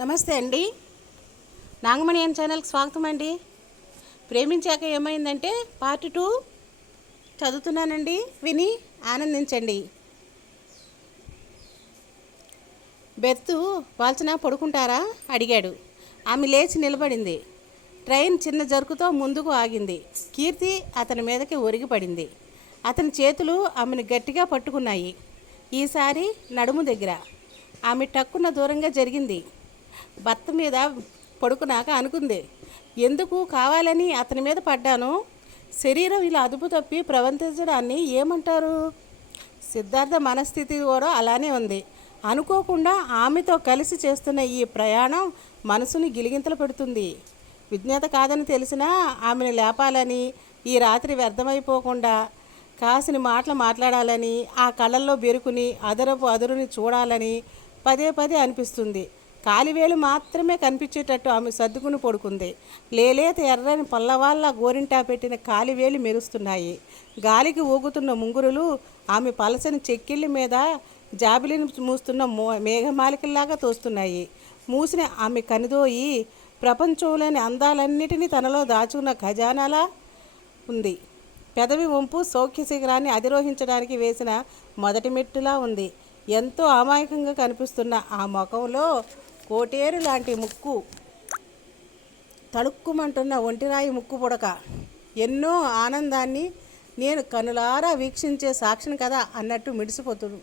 నమస్తే అండి. నాగమణి అన్ ఛానల్కి స్వాగతం అండి. ప్రేమించాక ఏమైందంటే పార్ట్ టూ చదువుతున్నానండి. విని ఆనందించండి. బెత్తు వాల్చిన పడుకుంటారా? అడిగాడు. ఆమె లేచి నిలబడింది. ట్రైన్ చిన్న జరుకుతో ముందుకు ఆగింది. కీర్తి అతని మీదకి ఒరిగి పడింది అతని చేతులు ఆమెను గట్టిగా పట్టుకున్నాయి. ఈసారి నడుము దగ్గర. ఆమె టక్కున దూరంగా జరిగింది. భర్త మీద పడుకునాక అనుకుంది. ఎందుకు? కావాలని అతని మీద పడ్డాను. శరీరం ఇలా అదుపు తప్పి ప్రవర్తించడాన్ని ఏమంటారు? సిద్ధార్థ మనస్థితి కూడా అలానే ఉంది. అనుకోకుండా ఆమెతో కలిసి చేస్తున్న ఈ ప్రయాణం మనసుని గిలిగింతలు పెడుతుంది. విజ్ఞత కాదని తెలిసినా ఆమెను లేపాలని ఈ రాత్రి వ్యర్థమైపోకుండా కాసిని మాటలు మాట్లాడాలని ఆ కళ్ళల్లో బెరుకుని అదరపు అదురుని చూడాలని పదే పదే అనిపిస్తుంది. కాలివేలు మాత్రమే కనిపించేటట్టు ఆమె సర్దుకుని పడుకుంది. లేలేత ఎర్రని పల్లవాళ్ళ గోరింటా పెట్టిన కాలివేలు మెరుస్తున్నాయి. గాలికి ఊగుతున్న ముంగురులు ఆమె పలసని చెక్కిళ్ళ మీద జాబిలిని మూస్తున్న మో మేఘమాలికల్లాగా తోస్తున్నాయి. మూసిన ఆమె కనిదోయి ప్రపంచంలోని అందాలన్నిటినీ తనలో దాచుకున్న ఖజానాలా ఉంది. పెదవి వంపు సౌఖ్య శిఖరాన్ని అధిరోహించడానికి వేసిన మొదటి మెట్టులా ఉంది. ఎంతో అమాయకంగా కనిపిస్తున్న ఆ ముఖంలో కోటేరు లాంటి ముక్కు తళుక్కుమంటున్న ఒంటిరాయి ముక్కు పుడక ఎన్నో ఆనందాన్ని నేను కనులారా వీక్షించే సాక్షిని కదా అన్నట్టు మిడిసిపోతుడు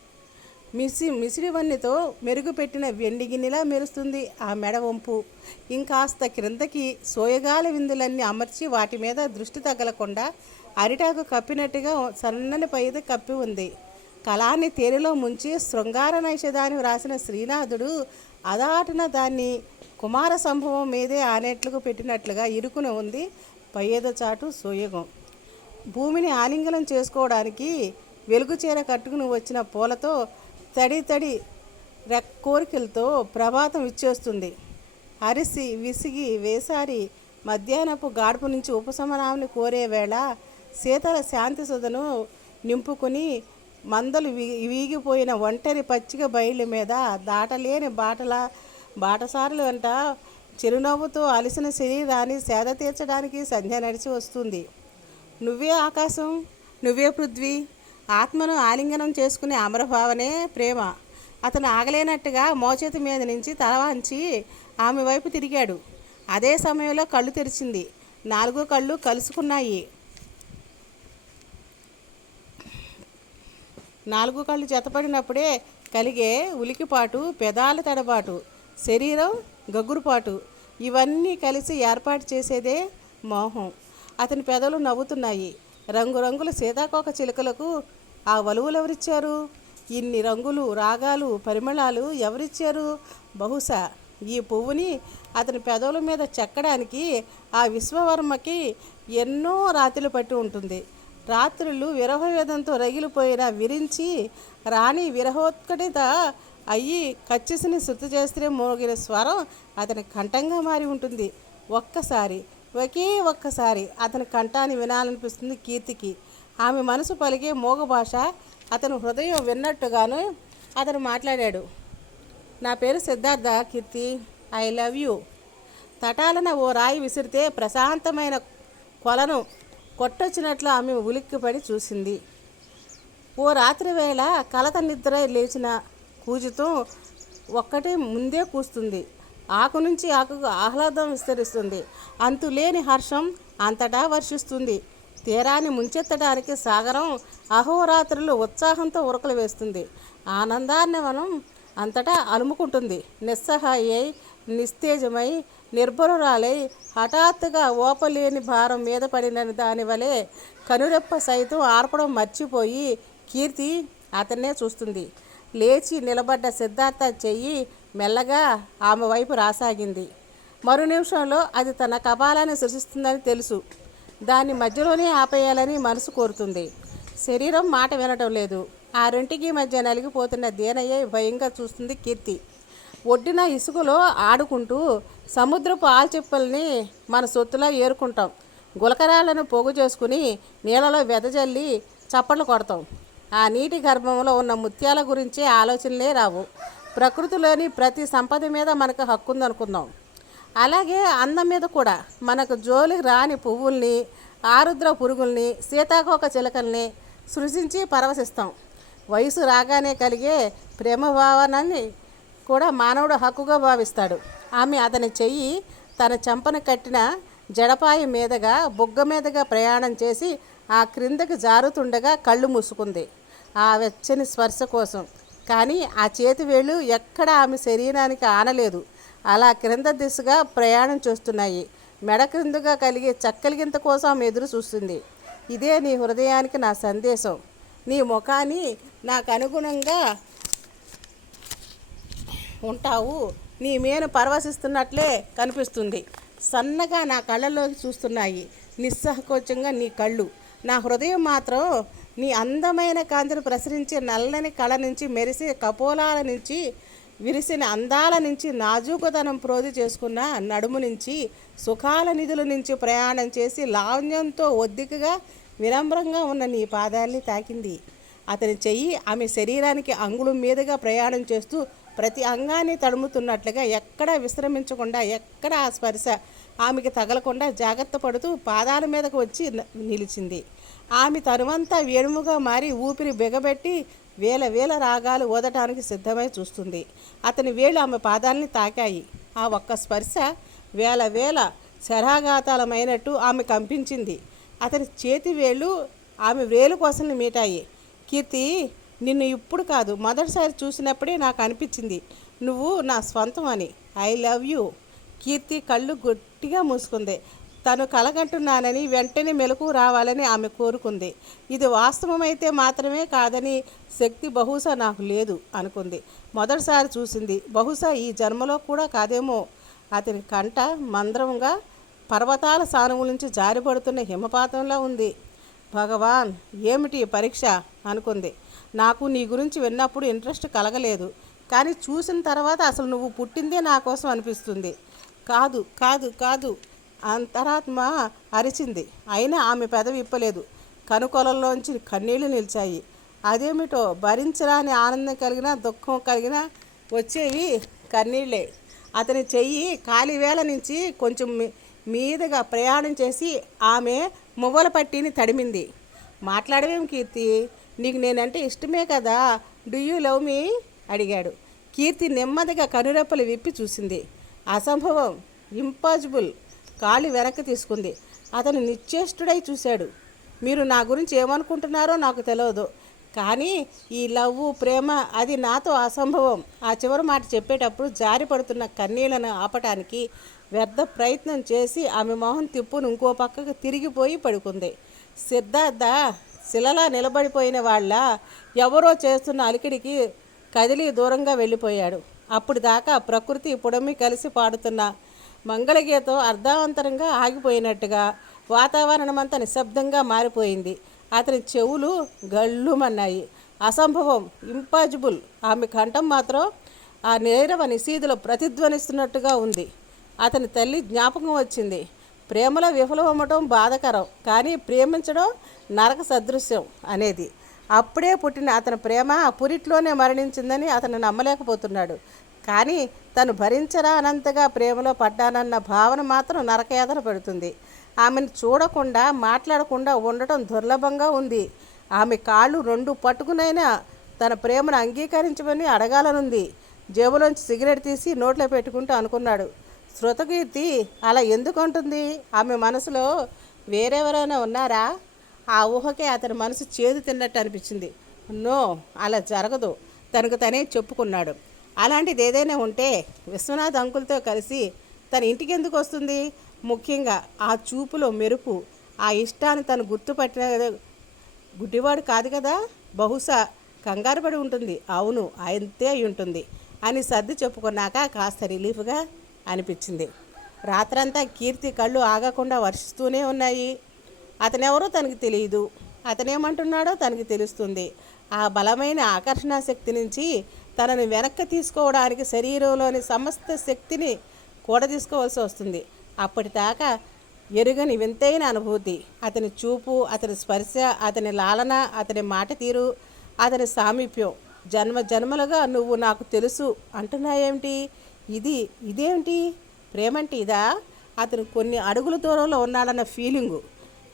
మిసి మిసిరివన్నీతో మెరుగుపెట్టిన వెండి గిన్నెలా మెరుస్తుంది ఆ మెడ వంపు. ఇంకాస్త క్రిందకి సోయగాల విందులన్నీ అమర్చి వాటి మీద దృష్టి తగలకుండా అరిటాకు కప్పినట్టుగా సన్నని పైద కప్పి ఉంది. కళాన్ని తేనెలో ముంచి శృంగార నైషధాన్ని వ్రాసిన శ్రీనాథుడు అదాటున దాన్ని కుమార సంభవం మీదే ఆనెట్లకు పెట్టినట్లుగా ఇరుకున ఉంది పయ్యేద చాటు సోయగం. భూమిని ఆలింగనం చేసుకోవడానికి వెలుగుచీర కట్టుకుని వచ్చిన పూలతో తడి తడి కోరికలతో ప్రభాతం ఇచ్చేస్తుంది అరిసి విసిగి వేసారి మధ్యాహ్నపు గాడుపు నుంచి ఉపశమనాన్ని కోరే వేళ శీతల శాంతి సుధను నింపుకుని మందలు వీ- వీగిపోయిన ఒంటరి పచ్చిక బయలు మీద దాటలేని బాటల బాటసారులు వెంట చిరునవ్వుతో అలసిన శరీరాన్ని సేద తీర్చడానికి సంధ్య నడిచి వస్తుంది. నువ్వే ఆకాశం నువ్వే పృథ్వీ ఆత్మను ఆలింగనం చేసుకునే అమరభావనే ప్రేమ. అతను ఆగలేనట్టుగా మోచేతి మీద నుంచి తల వంచి ఆమె వైపు తిరిగాడు. అదే సమయంలో కళ్ళు తెరిచింది. నాలుగు కళ్ళు కలుసుకున్నాయి. నాలుగు కళ్ళు జతపడినప్పుడే కలిగే ఉలికిపాటు పెదాల తడబాటు శరీరం గగురుపాటు ఇవన్నీ కలిసి ఏర్పాటు చేసేదే మోహం. అతని పెదవులు నవ్వుతున్నాయి. రంగురంగుల సీతాకోక చిలుకలకు ఆ వలువులు ఎవరిచ్చారు? ఇన్ని రంగులు రాగాలు పరిమళాలు ఎవరిచ్చారు? బహుశా ఈ పువ్వుని అతని పెదవుల మీద చెక్కడానికి ఆ విశ్వవర్మకి ఎన్నో రాతిలు పట్టి ఉంటుంది. రాత్రులు విరహవేదంతో రగిలిపోయిన విరించి రాణి విరహోత్కటిత అయ్యి కచ్చిసిని శృతి చేస్తే మోగిన స్వరం అతని కంఠంగా మారి ఉంటుంది. ఒక్కసారి ఒకే ఒక్కసారి అతని కంఠాన్ని వినాలనిపిస్తుంది కీర్తికి. ఆమె మనసు పలికే మోగ భాష అతను హృదయం విన్నట్టుగాను అతను మాట్లాడాడు. నా పేరు Siddhartha Keerthi. I love you. తటాలన ఓ రాయి విసిరితే ప్రశాంతమైన కొలను కొట్టొచ్చినట్లు ఆమె ఉలిక్కిపడి చూసింది. ఓ రాత్రి వేళ కలత నిద్ర లేచిన కూజుతో ఒక్కటే ముందే కూస్తుంది. ఆకు నుంచి ఆకుకు ఆహ్లాదం విస్తరిస్తుంది. అంతులేని హర్షం అంతటా వర్షిస్తుంది. తీరాన్ని ముంచెత్తడానికి సాగరం అహోరాత్రులు ఉత్సాహంతో ఉరకలు వేస్తుంది. ఆనందాన్ని మనం అంతటా అలుముకుంటుంది. నిస్సహాయై నిస్తేజమై నిర్భరురాలై హఠాత్తుగా ఓపలేని భారం మీద పడిన దానివలే కనురెప్ప సైతం ఆర్పడం మర్చిపోయి కీర్తి అతన్నే చూస్తుంది. లేచి నిలబడ్డ సిద్ధార్థ చెయ్యి మెల్లగా ఆమె వైపు రాసాగింది. మరు నిమిషంలో అది తన కపాలాన్ని సృష్టిస్తుందని తెలుసు. దాన్ని మధ్యలోనే ఆపేయాలని మనసు కోరుతుంది. శరీరం మాట వినటం లేదు. ఆ రెంటికి మధ్య నలిగిపోతున్న దీనయ్య భయంగా చూస్తుంది కీర్తి. ఒడ్డిన ఇసుకలో ఆడుకుంటూ సముద్రపు ఆల్చిప్పల్ని మన సొత్తులా ఏరుకుంటాం. గులకరాలను పోగు చేసుకుని నీళ్ళలో వెదజల్లి చప్పట్లు కొడతాం. ఆ నీటి గర్భంలో ఉన్న ముత్యాల గురించే ఆలోచనలే రావు. ప్రకృతిలోని ప్రతి సంపద మీద మనకు హక్కు ఉందనుకుందాం అలాగే అందం మీద కూడా మనకు జోలికి రాని పువ్వుల్ని ఆరుద్ర పురుగుల్ని సీతాకోక చిలకల్ని సృజించి పరవశిస్తాం. వయసు రాగానే కలిగే ప్రేమ భావనాన్ని కూడా మానవుడు హక్కుగా భావిస్తాడు. ఆమె అతని చెయ్యి తన చెంపను కట్టిన జడపాయి మీదుగా బుగ్గ మీదుగా ప్రయాణం చేసి ఆ క్రిందకి జారుతుండగా కళ్ళు మూసుకుంది. ఆ వెచ్చని స్పర్శ కోసం. కానీ ఆ చేతి వేళ్ళు ఎక్కడ ఆమె శరీరానికి ఆనలేదు. అలా క్రింద దిశగా ప్రయాణం చేస్తున్నాయి. మెడ క్రిందుగా కలిగే చక్కలిగింత కోసం ఆమె ఎదురు చూస్తుంది. ఇదే నీ హృదయానికి నా సందేశం. నీ ముఖాన్ని నాకు అనుగుణంగా ఉంటావు నీ మేను పరవశిస్తున్నట్లే కనిపిస్తుంది. సన్నగా నా కళ్ళలోకి చూస్తున్నాయి. నిస్సహకోచంగా నీ కళ్ళు. నా హృదయం మాత్రం నీ అందమైన కాంతిని ప్రసరించే నల్లని కళ నుంచి మెరిసే కపోలాల నుంచి విరిసిన అందాల నుంచి నాజూకుతనం ప్రోధి చేసుకున్న నడుము నుంచి సుఖాల నిధుల నుంచి ప్రయాణం చేసి లావణ్యంతో ఒద్దికగా వినమ్రంగా ఉన్న నీ పాదాల్ని తాకింది. అతని చెయ్యి ఆమె శరీరానికి అంగుళం మీదుగా ప్రయాణం చేస్తూ ప్రతి అంగాన్ని తడుముతున్నట్లుగా ఎక్కడా విశ్రమించకుండా ఎక్కడ ఆ స్పర్శ ఆమెకి తగలకుండా జాగ్రత్త పడుతూ పాదాల మీదకు వచ్చి నిలిచింది. ఆమె తనువంతా వేణుముగా మారి ఊపిరి బిగబెట్టి వేల వేల రాగాలు ఓదటానికి సిద్ధమై చూస్తుంది. అతని వేళ్ళు ఆమె పాదాలని తాకాయి. ఆ ఒక్క స్పర్శ వేల వేల శరాఘాతాలమైనట్టు ఆమె కంపించింది. అతని చేతి వేళ్ళు ఆమె వేలు కోసం మీటాయి. కీర్తి నిన్ను ఇప్పుడు కాదు మొదటిసారి చూసినప్పుడే నాకు అనిపించింది. నువ్వు నా స్వంతం అని ఐ లవ్ యూ. కీర్తి కళ్ళు గట్టిగా మూసుకుంది. తను కలగంటున్నానని వెంటనే మెలకు రావాలని ఆమె కోరుకుంది. ఇది వాస్తవమైతే మాత్రమే కాదని శక్తి బహుశా నాకు లేదు అనుకుంది. మొదటిసారి చూసింది. బహుశా ఈ జన్మలో కూడా కాదేమో. అతని కంట మంద్రంగా పర్వతాల సానువుల నుంచి జారిపడుతున్న హిమపాతంలా ఉంది. భగవాన్ ఏమిటి పరీక్ష? అనుకుంది. నాకు నీ గురించి విన్నప్పుడు ఇంట్రెస్ట్ కలగలేదు. కానీ చూసిన తర్వాత అసలు నువ్వు పుట్టిందే నా కోసం అనిపిస్తుంది. కాదు కాదు కాదు అంతరాత్మ అరిచింది. అయినా ఆమె పెదవి ఇప్పలేదు. కనుకొలల్లోంచి కన్నీళ్ళు నిలిచాయి. అదేమిటో భరించరాని ఆనందం కలిగిన దుఃఖం కలిగిన వచ్చేవి కన్నీళ్ళే అతని చెయ్యి కాలివేల నుంచి కొంచెం మీదుగా ప్రయాణం చేసి ఆమె మువ్వల పట్టిని తడిమింది. మాట్లాడవేం కీర్తి? నీకు నేనంటే ఇష్టమే కదా? డూ యూ లవ్ మీ అడిగాడు. కీర్తి నెమ్మదిగా కనురెప్పలు విప్పి చూసింది. అసంభవం. ఇంపాసిబుల్ కాళ్ళు వెనక్కి తీసుకుంది. అతను నిశ్చేష్టుడై చూశాడు. మీరు నా గురించి ఏమనుకుంటున్నారో నాకు తెలియదు కానీ ఈ లవ్వు ప్రేమ అది నాతో అసంభవం. ఆ చివరి మాట చెప్పేటప్పుడు జారి పడుతున్న కన్నీళ్ళను ఆపటానికి వ్యర్థ ప్రయత్నం చేసి ఆమె మొహం తిప్పును ఇంకో పక్కకు తిరిగిపోయి పడుకుంది. సిద్ధార్థ శిలలా నిలబడిపోయిన వాళ్ళ ఎవరో చేస్తున్న అలికిడికి కదిలి దూరంగా వెళ్ళిపోయాడు. అప్పుడు దాకా ప్రకృతి పుడమి కలిసి పాడుతున్న మంగళగీతం అర్ధాంతరంగా ఆగిపోయినట్టుగా వాతావరణం అంతా నిశ్శబ్దంగా మారిపోయింది. అతని చెవులు గళ్ళుమన్నాయి. అసంభవం ఇంపాజిబుల్. ఆమె కంఠం మాత్రం ఆ నేరవ నిశీధిలో ప్రతిధ్వనిస్తున్నట్టుగా ఉంది. అతని తల్లి జ్ఞాపకం వచ్చింది. ప్రేమలో విఫలమవ్వటం బాధకరం కానీ ప్రేమించడం నరక సదృశ్యం అనేది. అప్పుడే పుట్టిన అతని ప్రేమ పురిట్లోనే మరణించిందని అతను నమ్మలేకపోతున్నాడు. కానీ తను భరించరా అనంతగా ప్రేమలో పడ్డానన్న భావన మాత్రం నరకయాతన పెడుతుంది. ఆమెను చూడకుండా మాట్లాడకుండా ఉండటం దుర్లభంగా ఉంది. ఆమె కాళ్ళు రెండు పట్టుకునైనా తన ప్రేమను అంగీకరించమని అడగాలనుంది. జేబులోంచి సిగరెట్ తీసి నోట్లో పెట్టుకుంటూ అనుకున్నాడు. శృతకీర్తి అలా ఎందుకు ఉంటుంది ఆమె మనసులో వేరెవరైనా ఉన్నారా? ఆ ఊహకే అతని మనసు చేదు తిన్నట్టు అనిపించింది. నో అలా జరగదు. తనకు తనే చెప్పుకున్నాడు. అలాంటిది ఏదైనా ఉంటే విశ్వనాథ్ అంకుల్తో కలిసి తన ఇంటికి ఎందుకు వస్తుంది? ముఖ్యంగా ఆ చూపులో మెరుపు ఆ ఇష్టాన్ని తను గుర్తుపట్టిన గుడ్డివాడు కాదు కదా? బహుశా కంగారుపడి ఉంటుంది. అవును అంతే అయి ఉంటుంది అని సర్ది చెప్పుకున్నాక కాస్త రిలీఫ్గా అనిపించింది. రాత్రంతా కీర్తి కళ్ళు ఆగకుండా వర్షిస్తూనే ఉన్నాయి. అతనెవరో తనకి తెలియదు అతనేమంటున్నాడో తనకి తెలుస్తుంది. ఆ బలమైన ఆకర్షణ శక్తి నుంచి తనను వెనక్కి తీసుకోవడానికి శరీరంలోని సమస్త శక్తిని కూడా తీసుకోవాల్సి వస్తుంది. అప్పటిదాకా ఎరుగని వింతైన అనుభూతి. అతని చూపు అతని స్పర్శ అతని లాలన అతని మాట తీరు అతని సామీప్యం. జన్మ జన్మలుగా నువ్వు నాకు తెలుసు అంటున్నాయేమిటి? ఇది ఇదేమిటి ప్రేమంటే ఇదా? అతను కొన్ని అడుగుల దూరంలో ఉన్నాడన్న ఫీలింగు.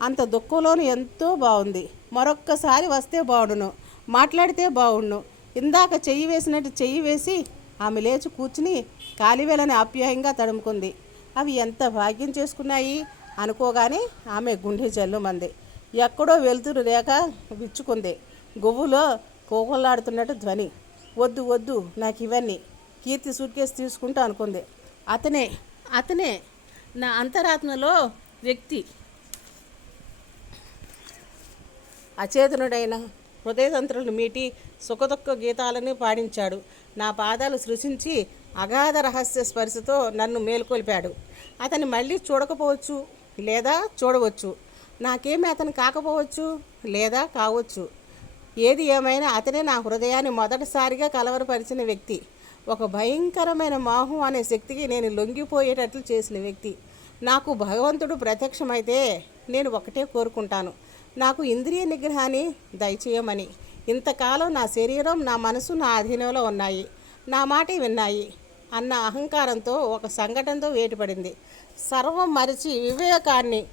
అంత దుఃఖంలోనూ ఎంతో బాగుంది మరొక్కసారి వస్తే బాగుండును మాట్లాడితే బాగుండు ఇందాక చెయ్యి వేసినట్టు చెయ్యి వేసి ఆమె లేచి కూర్చుని కాలివేలని ఆప్యాయంగా తడుముకుంది. అవి ఎంత భాగ్యం చేసుకున్నాయి అనుకోగానే ఆమె గుండె జల్లుమంది. ఎక్కడో వెలుతురు రేఖ విచ్చుకుంది. గువ్వులో కోకొల్లాడుతున్నట్టు ధ్వని. వద్దు వద్దు నాకు ఇవన్నీ కీర్తి సూట్ కేసు తీసుకుంటూ అనుకుంది. అతనే అతనే నా అంతరాత్మలో వ్యక్తి. అచేతనుడైన హృదయతంత్రులను మీటి సుఖదుఖ గీతాలని పాడించాడు. నా పాదాలు సృశించి అగాధ రహస్య స్పర్శతో నన్ను మేల్కొల్పాడు. అతన్ని మళ్ళీ చూడకపోవచ్చు లేదా చూడవచ్చు. నాకేమీ అతను కాకపోవచ్చు లేదా కావచ్చు. ఏది ఏమైనా అతనే నా హృదయాన్ని మొదటిసారిగా కలవరపరిచిన వ్యక్తి. ఒక భయంకరమైన మాహం అనే శక్తికి నేను లొంగిపోయేటట్లు చేసిన వ్యక్తి. నాకు భగవంతుడు ప్రత్యక్షమైతే నేను ఒకటే కోరుకుంటాను. నాకు ఇంద్రియ నిగ్రహాన్ని దయచేయమని. ఇంతకాలం నా శరీరం నా మనసు నా అధీనంలో ఉన్నాయి. నా మాట విన్నాయి అన్న అహంకారంతో ఒక సంఘటనతో వేటుపడింది. సర్వం మరిచి వివేకాన్ని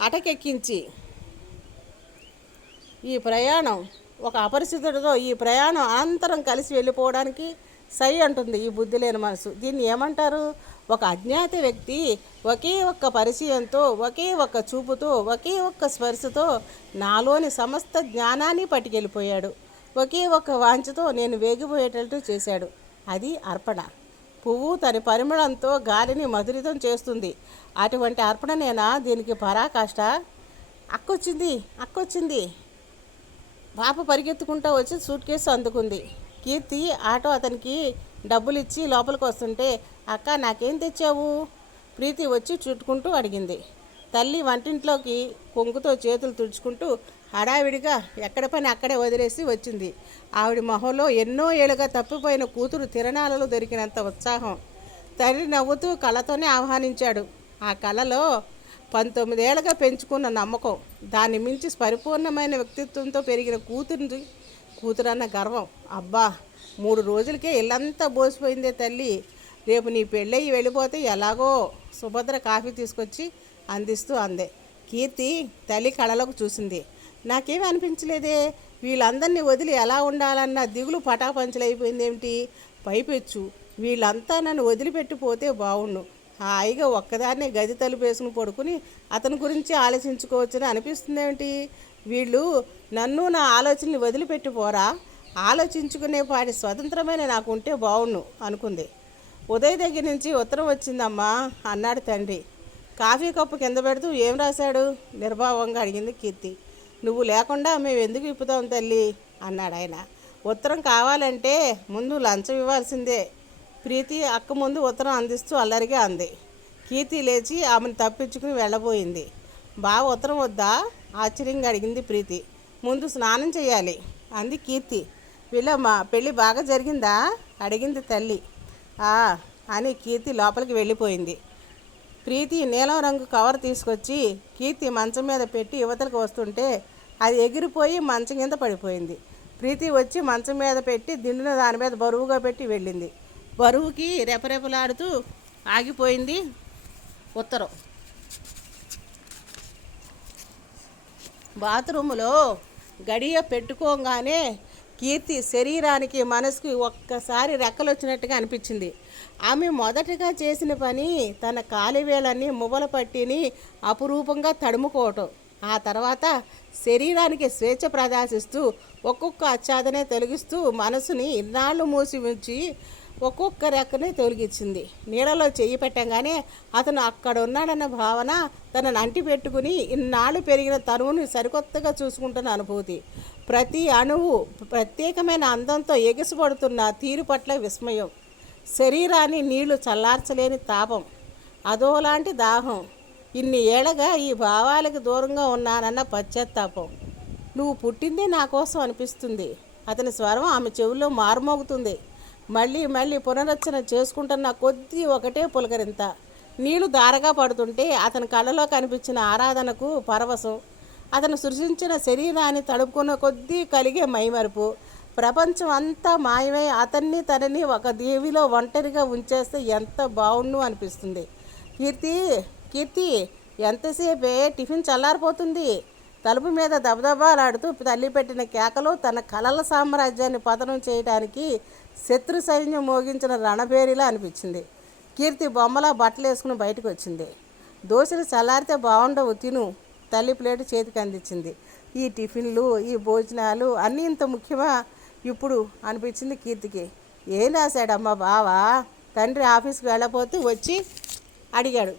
అటకెక్కించి ఈ ప్రయాణం ఒక అపరిచితుడితో ఈ ప్రయాణం అనంతరం కలిసి వెళ్ళిపోవడానికి సై అంటుంది ఈ బుద్ధి లేని మనసు. దీన్ని ఏమంటారు? ఒక అజ్ఞాత వ్యక్తి ఒకే ఒక్క పరిచయంతో ఒకే ఒక్క చూపుతో ఒకే ఒక్క స్పర్శతో నాలోని సమస్త జ్ఞానాన్ని పట్టుకెళ్ళిపోయాడు. ఒకే ఒక్క వాంఛతో నేను వేగిపోయేటట్టు చేశాడు. అది అర్పణ. పువ్వు తన పరిమళంతో గాలిని మధురితం చేస్తుంది. అటువంటి అర్పణనేనా? దీనికి పరాకాష్ట. అక్కొచ్చింది అక్కొచ్చింది. పాప పరిగెత్తుకుంటూ వచ్చి సూట్ కేసు అందుకుంది. కీర్తి ఆటో అతనికి డబ్బులు ఇచ్చి లోపలికి వస్తుంటే అక్క నాకేం తెచ్చావు? ప్రీతి వచ్చి చుట్టుకుంటూ అడిగింది. తల్లి వంటింట్లోకి కొంగుతో చేతులు తుడుచుకుంటూ హడావిడిగా ఎక్కడ పని అక్కడే వదిలేసి వచ్చింది. ఆవిడ మొహంలో ఎన్నో ఏళ్ళుగా తప్పిపోయిన కూతురు తిరణాలలో దొరికినంత ఉత్సాహం. తండ్రి నవ్వుతూ కళతోనే ఆహ్వానించాడు. ఆ కళలో పంతొమ్మిదేళ్ళుగా పెంచుకున్న నమ్మకం దాన్ని మించి పరిపూర్ణమైన వ్యక్తిత్వంతో పెరిగిన కూతురిని కూతురన్న గర్వం. అబ్బా మూడు రోజులకే ఇల్లంతా బోసిపోయిందే తల్లి. రేపు నీ పెళ్ళయి వెళ్ళిపోతే ఎలాగో సుభద్ర కాఫీ తీసుకొచ్చి అందిస్తూ అందే. కీర్తి తల్లి కళలకు చూసింది. నాకేమీ అనిపించలేదే? వీళ్ళందరినీ వదిలి ఎలా ఉండాలన్న దిగులు పటాపంచలైపోయిందేమిటి? పైపెచ్చు. వీళ్ళంతా నన్ను వదిలిపెట్టిపోతే బాగుండు హాయిగా ఒక్కదాన్నే గది తలుపు వేసుకుని పడుకుని అతని గురించి ఆలోచించుకోవచ్చని అనిపిస్తుందేమిటి? వీళ్ళు నన్ను నా ఆలోచనలు వదిలిపెట్టిపోరా ఆలోచించుకునే పాటి స్వతంత్రమైన నాకు ఉంటే బాగుండు అనుకుంది. ఉదయ్ దగ్గర నుంచి ఉత్తరం వచ్చిందమ్మా అన్నాడు తండ్రి. కాఫీ కప్పు కింద పెడుతూ ఏం రాశాడు? నిర్భావంగా అడిగింది కీర్తి. నువ్వు లేకుండా మేము ఎందుకు ఇప్పుతాం తల్లి? అన్నాడు ఆయన. ఉత్తరం కావాలంటే ముందు లంచం ఇవ్వాల్సిందే. ప్రీతి అక్క ముందు ఉత్తరం అందిస్తూ అల్లరిగా అంది. కీర్తి లేచి ఆమెను తప్పించుకుని వెళ్ళబోయింది. బావ ఉత్తరం వద్దా? ఆశ్చర్యంగా అడిగింది ప్రీతి. ముందు స్నానం చేయాలి అంది కీర్తి. వీళ్ళమ్మ పెళ్ళి బాగా జరిగిందా? అడిగింది తల్లి. ఆ అని కీర్తి లోపలికి వెళ్ళిపోయింది. ప్రీతి నీలం రంగు కవర్ తీసుకొచ్చి కీర్తి మంచం మీద పెట్టి యువతలకు వస్తుంటే అది ఎగిరిపోయి మంచం కింద పడిపోయింది. ప్రీతి వచ్చి మంచం మీద పెట్టి దిండున దాని మీద బరువుగా పెట్టి వెళ్ళింది. బరువుకి రెపరెపలాడుతూ ఆగిపోయింది ఉత్తరం. బాత్రూములో గడియ పెట్టుకోగానే కీర్తి శరీరానికి మనసుకి ఒక్కసారి రెక్కలు వచ్చినట్టుగా అనిపించింది. ఆమె మొదటగా చేసిన పని తన కాలివేలన్నీ మువ్వల పట్టిని అపురూపంగా తడుముకోవటం. ఆ తర్వాత శరీరానికి స్వేచ్ఛ ప్రదర్శిస్తూ ఒక్కొక్క ఆచ్ఛాదనే తొలగిస్తూ మనసుని ఇన్నాళ్ళు మూసి ఉంచి ఒక్కొక్క రెక్కని తొలగించింది నీడలో చెయ్యి పెట్టంగానే అతను అక్కడ ఉన్నాడన్న భావన తనను అంటి పెట్టుకుని ఇన్నాళ్ళు పెరిగిన తనువుని సరికొత్తగా చూసుకుంటున్న అనుభూతి. ప్రతి అణువు ప్రత్యేకమైన అందంతో ఎగిసిపడుతున్న తీరు పట్ల విస్మయం. శరీరాన్ని నీళ్ళు చల్లార్చలేని తాపం. అదోలాంటి దాహం. ఇన్ని ఏళ్ళగా ఈ భావాలకు దూరంగా ఉన్నానన్న పశ్చాత్తాపం. నువ్వు పుట్టిందే నా కోసం అనిపిస్తుంది. అతని స్వరం ఆమె చెవుల్లో మారుమోగుతుంది. మళ్ళీ మళ్ళీ పునరచన చేసుకుంటున్న కొద్దీ ఒకటే పులకరింత. నీళ్ళు దారగా పడుతుంటే అతని కళ్ళలో కనిపించిన ఆరాధనకు పరవశం. అతను సృష్టించిన శరీరాన్ని తడుపుకున్న కొద్దీ కలిగే మైమరుపు. ప్రపంచం అంతా మాయమై అతన్ని తనని ఒక దేవిలో ఒంటరిగా ఉంచేస్తే ఎంత బాగుండు అనిపిస్తుంది. కీర్తి కీర్తి ఎంతసేపే టిఫిన్ చల్లారిపోతుంది? తలుపు మీద దబదబాలాడుతూ తల్లి పెట్టిన కేకలు తన కలల సామ్రాజ్యాన్ని పతనం చేయడానికి శత్రు సైన్యం మోగించిన రణభేరిలా అనిపించింది. కీర్తి బొమ్మలా బట్టలు వేసుకుని బయటకు వచ్చింది. దోశలు చల్లారితే బాగుండవు తిను తల్లి ప్లేటు చేతికి అందించింది. ఈ టిఫిన్లు ఈ భోజనాలు అన్నీ ఇంత ముఖ్యమా? ఇప్పుడు అనిపించింది కీర్తికి. ఏం రాశాడమ్మా బావా? తండ్రి ఆఫీస్కి వెళ్ళపోతే వచ్చి అడిగాడు.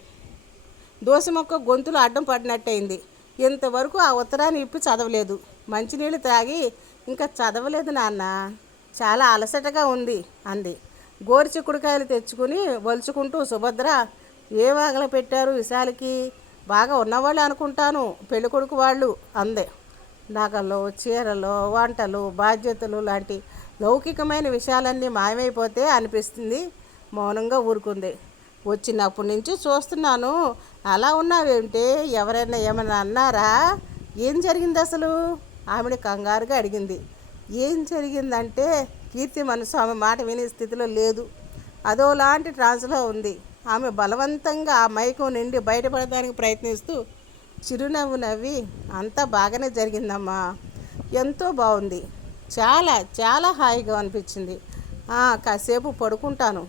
దోశ మొక్క గొంతులు అడ్డం పడినట్టయింది. ఇంతవరకు ఆ ఉత్తరాన్ని ఇప్పి చదవలేదు. మంచినీళ్ళు తాగి ఇంకా చదవలేదు నాన్న. చాలా అలసటగా ఉంది అంది. గోరు చిక్కుడుకాయలు తెచ్చుకుని వలుచుకుంటూ సుభద్ర ఏ వాగల పెట్టారు విశాలకి? బాగా ఉన్నవాళ్ళు అనుకుంటాను పెళ్ళి కొడుకు వాళ్ళు అందే. నగలు చీరలు వంటలు బాధ్యతలు లాంటి లౌకికమైన విషయాలన్నీ మాయమైపోతే అనిపిస్తుంది. మౌనంగా ఊరుకుంది. వచ్చినప్పటి నుంచి చూస్తున్నాను అలా ఉన్నావేంటి? ఎవరైనా ఏమైనా అన్నారా? ఏం జరిగింది అసలు? ఆవిడ కంగారుగా అడిగింది. ఏం జరిగిందంటే కీర్తి మనసు ఆమె మాట వినే స్థితిలో లేదు. అదోలాంటి ట్రాన్స్లో ఉంది. ఆమె బలవంతంగా ఆ మైకం నుండి బయటపడడానికి ప్రయత్నిస్తూ చిరునవ్వు నవ్వి అంతా బాగానే జరిగిందమ్మా. ఎంతో బాగుంది. చాలా చాలా హాయిగా అనిపించింది. కాసేపు పడుకుంటాను.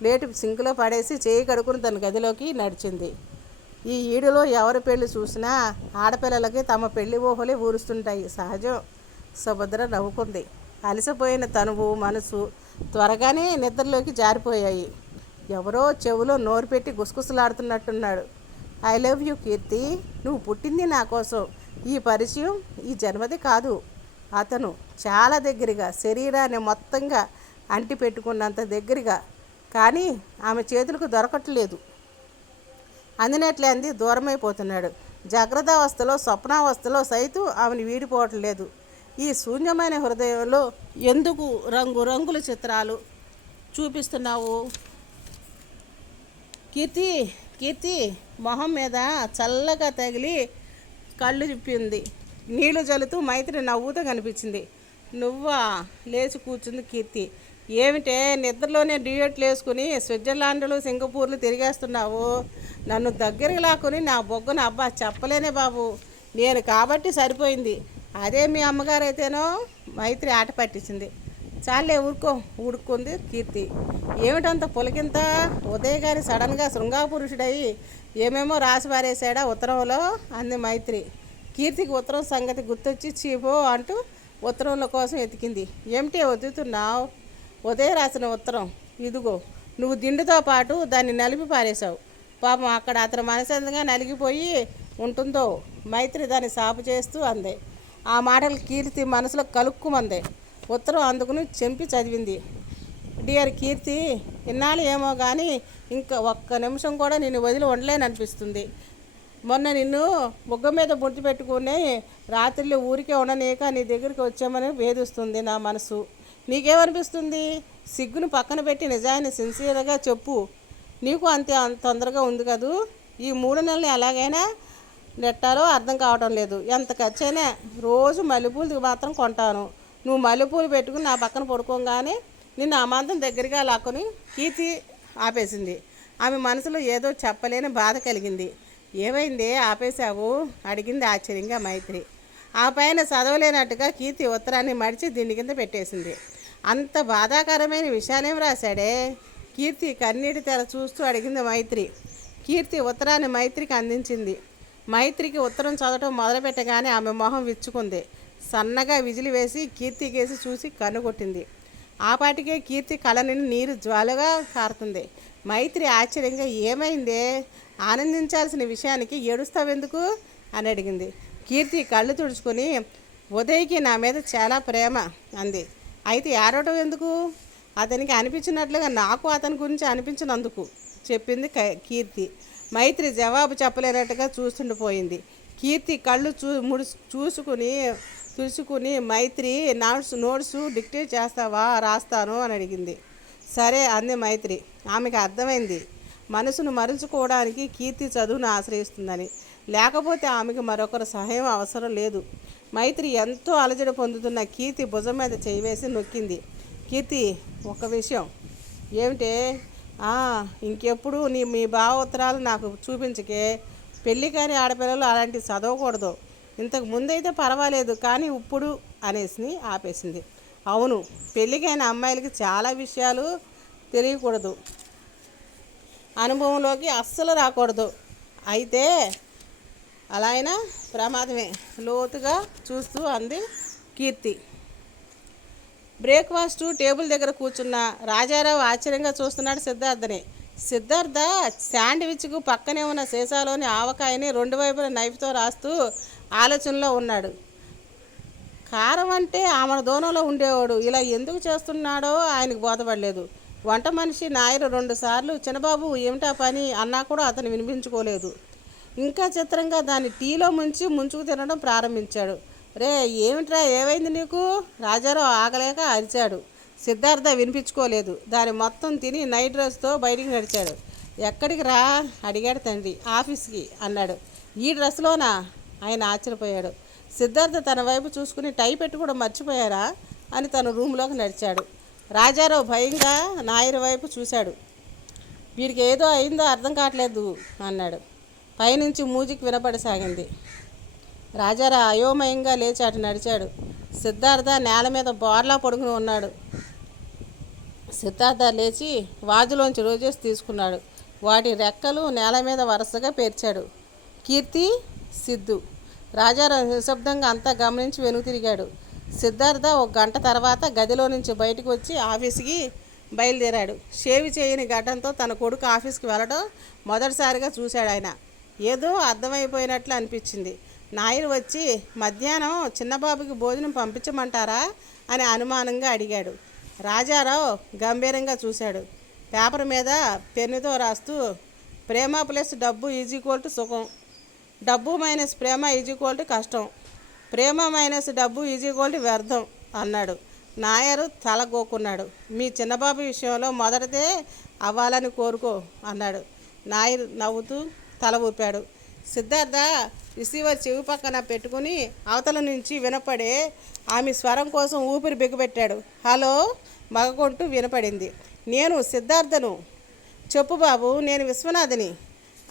ప్లేటు సింకులో పడేసి చేయి కడుకుని తన గదిలోకి నడిచింది. ఈ ఈడులో ఎవరి పెళ్ళి చూసినా ఆడపిల్లలకి తమ పెళ్ళి ఊహలే ఊరుస్తుంటాయి. సహజం. సుభద్ర నవ్వుకుంది. అలసిపోయిన తనువు మనసు త్వరగానే నిద్రలోకి జారిపోయాయి. ఎవరో చెవులో నోరు పెట్టి గుసగుసలాడుతున్నట్టున్నాడు. I love you Keerthi. నువ్వు పుట్టింది నా కోసం. ఈ పరిచయం ఈ జన్మది కాదు. అతను చాలా దగ్గరగా శరీరాన్ని మొత్తంగా అంటి పెట్టుకున్నంత దగ్గరగా. కానీ ఆమె చేతులకు దొరకట్లేదు. అందినట్లే అంది దూరమైపోతున్నాడు. జాగ్రత్తావస్థలో స్వప్నావస్థలో సైతం ఆమెను వీడిపోవటం లేదు ఈ శూన్యమైన హృదయంలో ఎందుకు రంగు రంగుల చిత్రాలు చూపిస్తున్నావు? కీర్తి కీర్తి మొహం మీద చల్లగా తగిలి కళ్ళు చిప్పింది నీళ్ళు జల్లుతూ మైత్రి నవ్వుతూ కనిపించింది. నువ్వా? లేచి కూర్చుంది కీర్తి. ఏమిటే నిద్రలోనే డ్యూయట్లు వేసుకుని స్విట్జర్లాండ్లు సింగపూర్లు తిరిగేస్తున్నావు. నన్ను దగ్గరికి లాక్కుని నా బొగ్గున అబ్బా చెప్పలేనే బాబు. నేను కాబట్టి సరిపోయింది. అదే మీ అమ్మగారు అయితేనో మైత్రి ఆట పట్టించింది. చాలే ఊరుకో ఊడుకుంది కీర్తి. ఏమిటంత పులకింత? ఉదయ్ గారి సడన్గా శృంగాపురుషుడై ఏమేమో రాసి పారేశాడా ఉత్తరంలో? అంది మైత్రి. కీర్తికి ఉత్తరం సంగతి గుర్తొచ్చి చీపో అంటూ ఉత్తరంలో కోసం ఎతికింది. ఏమిటి వదులుతున్నావు? ఉదయం రాసిన ఉత్తరం ఇదిగో నువ్వు దిండుతో పాటు దాన్ని నలిపి పారేశావు. పాపం అక్కడ అతని మనసంతగా నలిగిపోయి ఉంటుందో మైత్రి దాన్ని సాపు చేస్తూ అందే. ఆ మాటలు కీర్తి మనసులో కలుక్కుమందే. ఉత్తరం అందుకుని చెంపి చదివింది. డియర్ కీర్తి ఇన్నాళ్ళు ఏమో కానీ ఇంకా ఒక్క నిమిషం కూడా నేను వదిలి ఉండలేననిపిస్తుంది. మొన్న నిన్ను బుగ్గ మీద బొట్టు పెట్టుకుని రాత్రిలో ఊరికే ఉండనీక నీ దగ్గరికి వచ్చామని వేధిస్తుంది నా మనసు. నీకేమనిపిస్తుంది? సిగ్గును పక్కన పెట్టి నిజాన్ని సిన్సియర్గా చెప్పు. నీకు అంతే అంత తొందరగా ఉంది కదూ? ఈ మూడు నెలలు ఎలాగైనా నెట్టాలో అర్థం కావటం లేదు. ఎంత ఖర్చైనా రోజు మల్లెపూలు మాత్రం కొంటాను. నువ్వు మల్లెపూలు పెట్టుకుని నా పక్కన పడుకోగానే నిన్ను అమాంతం దగ్గరగా లాక్కొని కీర్తి ఆపేసింది. ఆమె మనసులో ఏదో చెప్పలేని బాధ కలిగింది. ఏమైంది ఆపేశావు? అడిగింది ఆశ్చర్యంగా మైత్రి. ఆ పైన చదవలేనట్టుగా కీర్తి ఉత్తరాన్ని మడిచి దీని కింద పెట్టేసింది. అంత బాధాకరమైన విషయాలేం రాశాడే? కీర్తి కన్నీటి తెర చూస్తూ అడిగింది మైత్రి. కీర్తి ఉత్తరాన్ని మైత్రికి అందించింది. మైత్రికి ఉత్తరం చదవటం మొదలుపెట్టగానే ఆమె మొహం విచ్చుకుంది. సన్నగా విజిలి వేసి కీర్తి కేసి చూసి కన్నుకొట్టింది ఆ పాటికే కీర్తి కళని నీరు జ్వాలగా కారుతుంది. మైత్రి ఆశ్చర్యంగా ఏమైందే? ఆనందించాల్సిన విషయానికి ఏడుస్తావెందుకు? అని అడిగింది. కీర్తి కళ్ళు తుడుచుకొని ఉదయ్కి నా మీద చాలా ప్రేమ అంది. అయితే ఏడవటం ఎందుకు? అతనికి అనిపించినట్లుగా నాకు అతని గురించి అనిపించినందుకు చెప్పింది క- కీర్తి. మైత్రి జవాబు చెప్పలేనట్టుగా చూస్తుండిపోయింది కీర్తి కళ్ళు చూ ముడి చూసుకుని తుడుచుకుని మైత్రి నోట్స్ నోట్స్ డిక్టేట్ చేస్తావా రాస్తాను అని అడిగింది. సరే అంది మైత్రి. ఆమెకు అర్థమైంది. మనసును మరల్చుకోవడానికి కీర్తి చదువును ఆశ్రయిస్తుందని. లేకపోతే ఆమెకు మరొకరి సహాయం అవసరం లేదు. మైత్రి ఎంతో అలజడి పొందుతున్న కీర్తి భుజం మీద చేయివేసి నొక్కింది. కీర్తి ఒక విషయం. ఏమిటే? ఇంకెప్పుడు నీ మీ భావ ఉత్తరాలు నాకు చూపించకే పెళ్ళి కాని ఆడపిల్లలు అలాంటివి చదవకూడదు. ఇంతకు ముందైతే పర్వాలేదు కానీ ఇప్పుడు అనేసి ఆపేసింది. అవును పెళ్ళికైన అమ్మాయిలకి చాలా విషయాలు తెలియకూడదు. అనుభవంలోకి అస్సలు రాకూడదు. అయితే అలా అయినా ప్రమాదమే. లోతుగా చూస్తూ అంది కీర్తి. బ్రేక్ఫాస్ట్ టేబుల్ దగ్గర కూర్చున్న రాజారావు ఆశ్చర్యంగా చూస్తున్నాడు సిద్ధార్థని. సిద్ధార్థ శాండ్విచ్కు పక్కనే ఉన్న సీసాలోని ఆవకాయని రెండు వైపుల నైఫ్తో రాస్తూ ఆలోచనలో ఉన్నాడు. కారం అంటే ఆమె దూనంలో ఉండేవాడు. ఇలా ఎందుకు చేస్తున్నాడో ఆయనకు బోధపడలేదు. వంట మనిషి నాయరు రెండు సార్లు చిన్నబాబు ఏమిటా పని? అన్నా కూడా అతను వినిపించుకోలేదు. ఇంకా చిత్రంగా దాన్ని టీలో ముంచి ముంచుకు తినడం ప్రారంభించాడు. రే ఏమిట్రా ఏమైంది నీకు? రాజారావు ఆగలేక అరిచాడు. సిద్ధార్థ వినిపించుకోలేదు. దాని మొత్తం తిని నైట్ డ్రెస్తో బయటికి నడిచాడు. ఎక్కడికి రా? అడిగాడు తండ్రి. ఆఫీస్కి అన్నాడు. ఈ డ్రెస్లోనా? ఆయన ఆశ్చర్యపోయాడు. సిద్ధార్థ తన వైపు చూసుకుని టై పెట్టి కూడా మర్చిపోయారా? అని తన రూమ్లోకి నడిచాడు. రాజారావు భయంగా నాయర్ వైపు చూశాడు. వీడికి ఏదో అయిందో అర్థం కావట్లేదు అన్నాడు. పైనుంచి మ్యూజిక్ వినపడసాగింది. రాజారా అయోమయంగా లేచి అటు నడిచాడు. సిద్ధార్థ నేల మీద బోర్లా పడుకుని ఉన్నాడు. సిద్ధార్థ లేచి వాజులోంచి రోజెస్ తీసుకున్నాడు. వాటి రెక్కలు నేల మీద వరుసగా పేర్చాడు. కీర్తి సిద్ధు. రాజారావు నిశ్శబ్దంగా అంతా గమనించి వెనుక తిరిగాడు. సిద్ధార్థ ఒక గంట తర్వాత గదిలో నుంచి బయటకు వచ్చి ఆఫీస్కి బయలుదేరాడు. షేవి చేయని గడ్డంతో తన కొడుకు ఆఫీస్కి వెళ్ళడం మొదటిసారిగా చూశాడు ఆయన. ఏదో అర్థమైపోయినట్లు అనిపించింది. నాయర్ వచ్చి మధ్యాహ్నం చిన్నబాబుకి భోజనం పంపించమంటారా? అని అనుమానంగా అడిగాడు. రాజారావు గంభీరంగా చూశాడు. పేపర్ మీద పెన్నుతో రాస్తూ ప్రేమ ప్లస్ డబ్బు ఈజ్ ఈక్వల్ టు సుఖం. డబ్బు మైనస్ ప్రేమ ఈజ్ ఈక్వల్ టు కష్టం. ప్రేమ మైనస్ డబ్బు ఈజ్ ఈక్వల్ టు వ్యర్థం అన్నాడు. నాయరు తలగోకున్నాడు మీ చిన్నబాబు విషయంలో మొదటిదే అవ్వాలని కోరుకో అన్నాడు. నాయర్ నవ్వుతూ తల ఊపాడు. సిద్ధార్థ రిసీవర్ చెవి పక్కన పెట్టుకుని అవతల నుంచి వినపడే ఆమె స్వరం కోసం ఊపిరి బిగబెట్టాడు హలో మగకొంటూ వినపడింది. నేను సిద్ధార్థను. చెప్పు బాబు నేను విశ్వనాథని.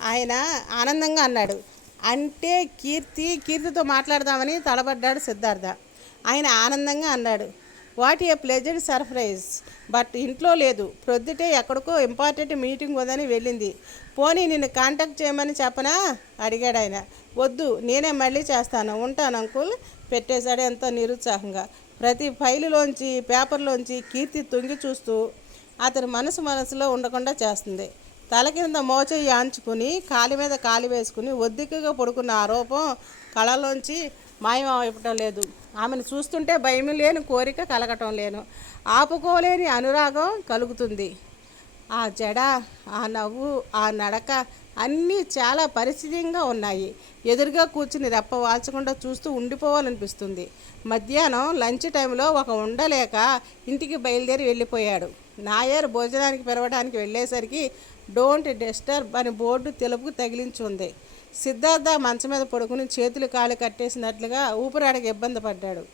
ఆయన ఆనందంగా అన్నాడు. అంటే కీర్తి కీర్తితో మాట్లాడదామని తడబడ్డాడు సిద్ధార్థ. ఆయన ఆనందంగా అన్నాడు. What a pleasant surprise. But ఇంట్లో లేదు. ప్రొద్దుటే ఎక్కడికో ఇంపార్టెంట్ మీటింగ్ ఉందని వెళ్ళింది. పోనీ నిన్ను కాంటాక్ట్ చేయమని చెప్పనా? అడిగాడు ఆయన. వద్దు నేనే మళ్ళీ చేస్తాను. ఉంటాను అంకుల్. పెట్టేశాడు ఎంతో నిరుత్సాహంగా. ప్రతి ఫైలులోంచి పేపర్లోంచి కీర్తి తొంగి చూస్తూ అతని మనసు మనసులో ఉండకుండా చేస్తుంది. తల కింద మోచేయి ఆంచుకుని కాలి మీద కాలి వేసుకుని ఒద్దికగా పడుకున్న ఆ రూపం కళలోంచి మాయమైపోవటం లేదు. ఆమెను చూస్తుంటే భయం లేని కోరిక కలగటం లేను. ఆపుకోలేని అనురాగం కలుగుతుంది. ఆ జడ ఆ నవ్వు ఆ నడక అన్నీ చాలా పరిస్థితిగా ఉన్నాయి. ఎదురుగా కూర్చుని రెప్ప వాల్చకుండా చూస్తూ ఉండిపోవాలనిపిస్తుంది. మధ్యాహ్నం లంచ్ టైంలో ఒక ఉండలేక ఇంటికి బయలుదేరి వెళ్ళిపోయాడు. నాయర్ భోజనానికి పిలవడానికి వెళ్ళేసరికి డోంట్ డిస్టర్బ్ అని బోర్డు తెలుపుకు తగిలించి ఉంది సిద్ధార్థ మంచం మీద పడుకుని చేతులు కాళ్ళు కట్టేసినట్లుగా ఊపిరాడకి ఇబ్బంది పడ్డాడు.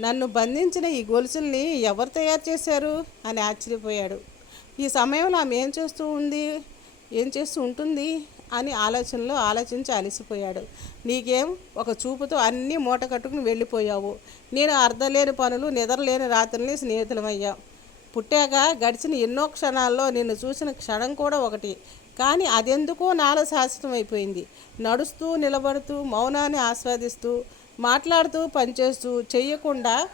నన్ను బంధించిన ఈ గొలుసుల్ని ఎవరు తయారు చేశారు? అని ఆశ్చర్యపోయాడు. ఈ సమయంలో ఆమె ఏం చేస్తూ ఉంది? ఏం చేస్తూ ఉంటుంది? అని ఆలోచనలో ఆలోచించి అలసిపోయాడు. నీకేం? ఒక చూపుతో అన్నీ మూట కట్టుకుని వెళ్ళిపోయావు. నేను అర్ధలేని పనులు నిద్రలేని రాత్రుల్ని స్నేహితులమయ్యాం. పుట్టాక గడిచిన ఎన్నో క్షణాల్లో నిన్ను చూసిన క్షణం కూడా ఒకటి. కానీ అదెందుకో నాలో శాశ్వతం అయిపోయింది. నడుస్తూ నిలబడుతూ మౌనాన్ని ఆస్వాదిస్తూ మాట్లాడుతూ పనిచేస్తూ చెయ్యకుండా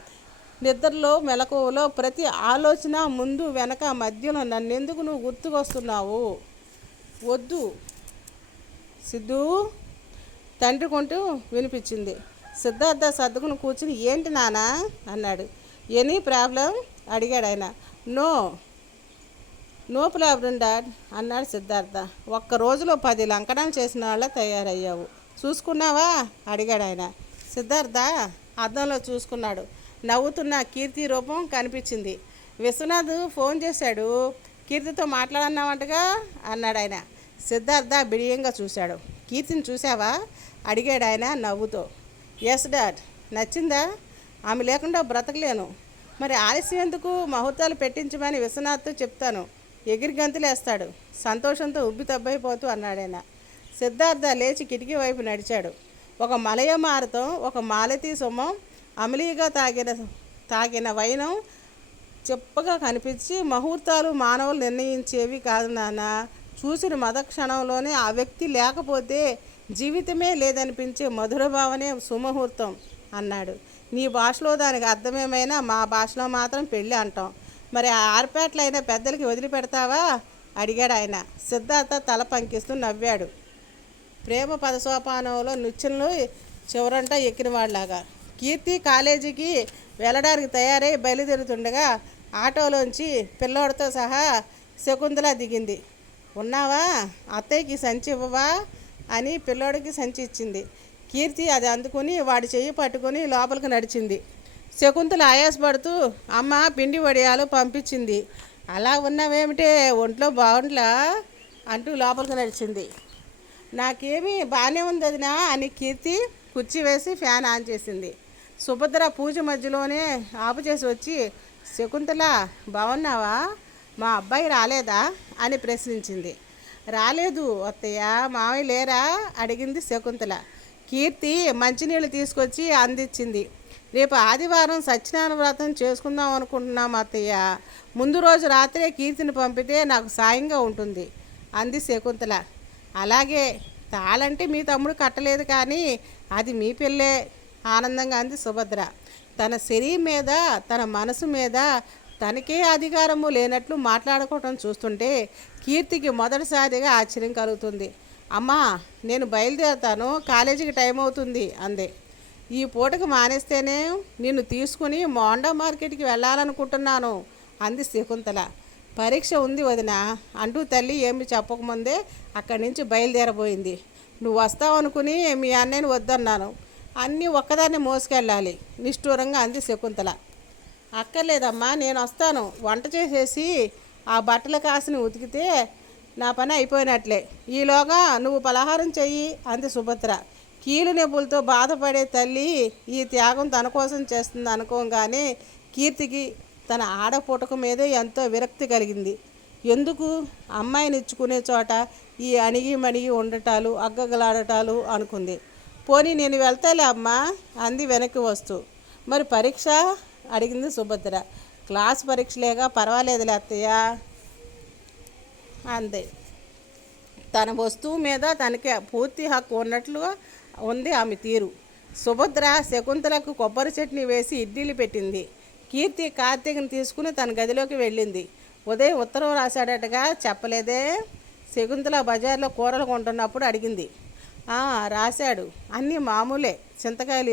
నిద్రలో మెలకువలో ప్రతి ఆలోచన ముందు వెనక మధ్యలో నన్నెందుకు నువ్వు గుర్తుకొస్తున్నావు? వద్దు. సిద్ధు తండ్రి కొంటూ వినిపించింది. సిద్ధార్థ సర్దుకుని కూర్చుని ఏంటి నానా అన్నాడు. Any problem? అడిగాడు ఆయన నో. నో ప్రాబ్లం డాడ్ అన్నాడు సిద్ధార్థ. ఒక్క రోజులో పది లంకనాలు చేసిన వాళ్ళ తయారయ్యావు. చూసుకున్నావా? అడిగాడు ఆయన. సిద్ధార్థ అద్దంలో చూసుకున్నాడు. నవ్వుతున్న కీర్తి రూపం కనిపించింది. విశ్వనాథ్ ఫోన్ చేశాడు. కీర్తితో మాట్లాడన్నావంటగా? అన్నాడు ఆయన. సిద్ధార్థ బిడియంగా చూశాడు. కీర్తిని చూసావా అడిగాడు ఆయన నవ్వుతో. Yes dad. నచ్చిందా? ఆమె లేకుండా బ్రతకలేను. మరి ఆలస్యం ఎందుకు? ముహూర్తాలు పెట్టించమని విశ్వనాథ్తో చెప్తాను. ఎగిరి గంతులేస్తాడు. సంతోషంతో ఉబ్బి తబ్బైపోతూ అన్నాడాయన. సిద్ధార్థ లేచి కిటికీ వైపు నడిచాడు. ఒక మలయ మారతం ఒక మాలతీ సొమ్మం అమలీగా తాగిన తాగిన వైనం చెప్పగా కనిపించి ముహూర్తాలు మానవులు నిర్ణయించేవి కాదు నాన్న. చూసిన మదక్షణంలోనే ఆ వ్యక్తి లేకపోతే జీవితమే లేదనిపించే మధుర భావనే సుముహూర్తం అన్నాడు. నీ భాషలో దానికి అర్థమేమైనా మా భాషలో మాత్రం పెళ్ళి అంటాం. మరి ఆ ఆర్పేటలు అయినా పెద్దలకి వదిలిపెడతావా? అడిగాడు ఆయన. సిద్ధార్థ తల పంకిస్తూ నవ్వాడు. ప్రేమ పద సోపానంలో నృత్యంలో చివరంట ఎక్కిన వాళ్ళలాగా కీర్తి కాలేజీకి వెళ్ళడానికి తయారై బయలుదేరుతుండగా ఆటోలోంచి పిల్లోడితో సహా శకుంతల దిగింది. ఉన్నావా? అత్తయ్యకి సంచి ఇవ్వవా? అని పిల్లోడికి సంచి ఇచ్చింది. కీర్తి అది అందుకుని వాడి చెయ్యి పట్టుకొని లోపలికి నడిచింది. శకుంతల ఆయాసపడుతూ అమ్మ పిండి వడియాలు పంపించింది. అలా ఉన్నావేమిటే? ఒంట్లో బాగుంట్లా అంటూ లోపలికి నడిచింది. నాకేమీ బాగానే ఉంది వదినా అని కీర్తి కుర్చీ వేసి ఫ్యాన్ ఆన్ చేసింది. సుభద్ర పూజ మధ్యలోనే ఆపు చేసి వచ్చి శకుంతల బాగున్నావా మా అబ్బాయి రాలేదా? అని ప్రశ్నించింది. రాలేదు అత్తయ్య మామయ్య లేరా? అడిగింది శకుంతల. కీర్తి మంచినీళ్ళు తీసుకొచ్చి అందించింది రేపు ఆదివారం సత్యనారాయణ వ్రతం చేసుకుందాం అనుకుంటున్నాం అత్తయ్య. ముందు రోజు రాత్రే కీర్తిని పంపితే నాకు సాయంగా ఉంటుంది. అంది శకుంతల. అలాగే తాళంటే మీ తమ్ముడు కట్టలేదు కానీ అది మీ పిల్లే ఆనందంగా అంది సుభద్ర. తన శరీరం మీద తన మనసు మీద తనకే అధికారము లేనట్లు మాట్లాడుకోవటం చూస్తుంటే కీర్తికి మొదటిసారిగా ఆశ్చర్యం కలుగుతుంది. అమ్మా నేను బయలుదేరుతాను కాలేజీకి టైం అవుతుంది అందే. ఈ పూటకి మానేస్తేనే నిన్ను తీసుకుని మోండా మార్కెట్కి వెళ్ళాలనుకుంటున్నాను అంది శకుంతల. పరీక్ష ఉంది వదిన అంటూ తల్లి ఏమి చెప్పకముందే అక్కడి నుంచి బయలుదేరబోయింది. నువ్వు వస్తావు అనుకుని మీ అన్నయ్యని వద్దన్నాను. అన్నీ ఒక్కదాన్ని మోసుకెళ్ళాలి నిష్ఠూరంగా అంది శకుంతల. అక్కర్లేదమ్మా నేను వస్తాను. వంట చేసేసి ఆ బట్టల కాసిని ఉతికితే నా పని అయిపోయినట్లే. ఈలోగా నువ్వు పలహారం చెయ్యి అంది సుభద్ర. కీలు నొప్పులతో బాధపడే తల్లి ఈ త్యాగం తన కోసం చేస్తుంది అనుకోగానే కీర్తికి తన ఆడపుటక మీదే ఎంతో విరక్తి కలిగింది. ఎందుకు? అమ్మాయిని ఇచ్చుకునే చోట ఈ అణిగి మణిగి ఉండటాలు అగ్గగలాడటాలు అనుకుంది. పోనీ నేను వెళ్తాలే అమ్మా అంది వెనక్కి వస్తూ. మరి పరీక్ష? అడిగింది సుభద్ర. క్లాస్ పరీక్షలేగా పర్వాలేదులే అత్తయ్య అంది. తన వస్తువు మీద తనకి పూర్తి హక్కు ఉన్నట్లుగా ఉంది ఆమె తీరు. సుభద్ర శకుంతలకు కొబ్బరి చట్నీ వేసి ఇడ్లీలు పెట్టింది. కీర్తి కార్తీక్ని తీసుకుని తన గదిలోకి వెళ్ళింది. ఉదయం ఉత్తరం రాశాడటగా చెప్పలేదే? శకుంతల బజార్లో కూరలు కొంటున్నప్పుడు అడిగింది. రాశాడు. అన్నీ మామూలే. చింతకాయలు